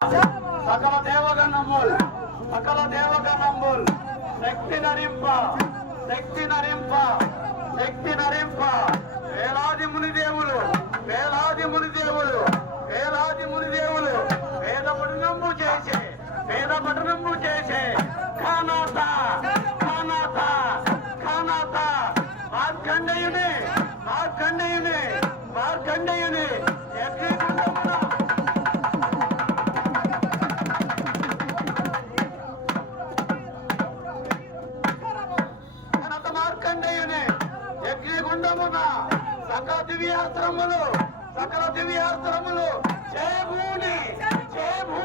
సకల దేవగణముల్ సకల దేవగణముల్ శక్తి నరింప శక్తి నరింప శక్తి నరింప వేలాది మునిదేవులు వేలాది మునిదేవులు వేలాది మునిదేవులు వేద పఠనము చేసే వేద పఠనము చేసే ఖానాత ఖానాత ఖానాత మార్కండేయుని మార్కండేయుని మార్కండేయుని యజ్ఞకుండమున మార్కండేయుని యజ్ఞగుండమున సకల దివ్యాస్త్రములు చేభూని చేభూ